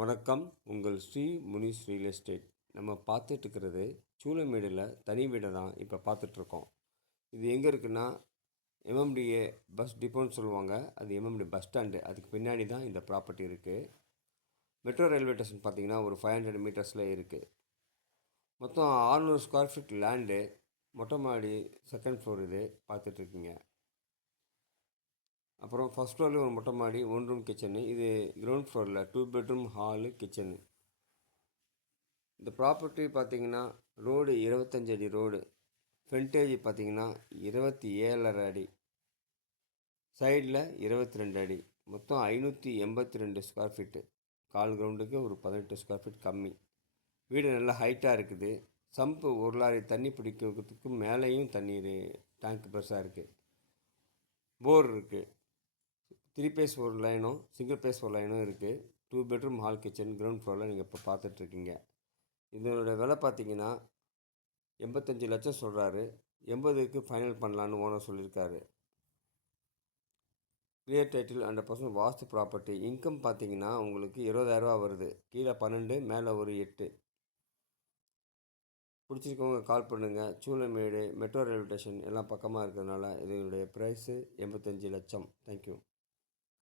வணக்கம். உங்கள் Sri Munis real estate. நம்ம பார்த்துட்டு இருக்கிறது சூளமேடில் தனி வீடை தான் இப்போ பார்த்துட்ருக்கோம். இது எங்கே இருக்குன்னா எம்எம்டிஏ பஸ் டிப்போன்னு சொல்லுவாங்க. அது எம்எம்டி பஸ் ஸ்டாண்டு, அதுக்கு பின்னாடி தான் இந்த ப்ராப்பர்ட்டி இருக்குது. மெட்ரோ ரயில்வே ஸ்டேஷன் பார்த்திங்கன்னா ஒரு 500 மீட்டர்ஸில் இருக்குது. மொத்தம் 600 ஸ்கொயர் ஃபீட் லேண்டு, மொட்டை மாடி, செகண்ட் ஃப்ளோர் இது பார்த்துட்ருக்கீங்க. அப்புறம் ஃபஸ்ட் ஃப்ளோரில் ஒரு மொட்டை மாடி, 1 ரூம் கிச்சனு. இது கிரவுண்ட் ஃப்ளோரில் 2 பெட்ரூம் ஹாலு கிச்சனு. இந்த ப்ராப்பர்ட்டி பார்த்திங்கன்னா ரோடு 25 அடி ரோடு, ஃப்ரண்டேஜ் பார்த்திங்கன்னா 27.5 அடி, சைடில் 22 அடி, மொத்தம் 582 ஸ்கொயர் ஃபீட்டு. கால் கிரவுண்டுக்கு ஒரு 18 ஸ்கொயர் ஃபீட் கம்மி. வீடு நல்லா ஹைட்டாக இருக்குது. சம்பு 1 லாரி தண்ணி பிடிக்கிறதுக்கு மேலேயும் தண்ணீர் டேங்க் பெருசாக இருக்குது. போர் இருக்குது. 3 பேஸ் ஒரு லைனும் சிங்கிள் பேஸ் ஒரு லைனும் இருக்குது. 2 பெட்ரூம் ஹால் கிச்சன் கிரவுண்ட் ஃப்ளோரில் நீங்கள் இப்போ பார்த்துட்ருக்கீங்க. இதனோட விலை பார்த்தீங்கன்னா 85 லட்சம் சொல்கிறாரு. 80க்கு ஃபைனல் பண்ணலான்னு ஓனர் சொல்லியிருக்காரு. கிளியர் டைட்டில் 100% வாஸ்து ப்ராப்பர்ட்டி. இன்கம் பார்த்தீங்கன்னா உங்களுக்கு 20,000 வருது. கீழே 12, மேலே ஒரு 8. பிடிச்சிருக்கவங்க கால் பண்ணுங்கள். சூளமேடு மெட்ரோ ரயில்வே ஸ்டேஷன் எல்லாம் பக்கமாக இருக்கிறதுனால இதனுடைய ப்ரைஸு 85 லட்சம். தேங்க்யூ.